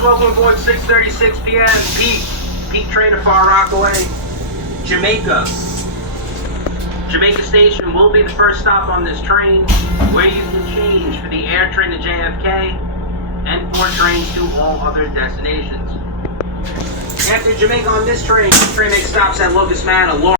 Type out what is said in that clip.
passengers, welcome aboard 6:36 p.m. Peak train to Far Rockaway, Jamaica. Jamaica Station will be the first stop on this train, where you can change for the air train to JFK and for trains to all other destinations. After Jamaica on this train makes stops at Locust Manor,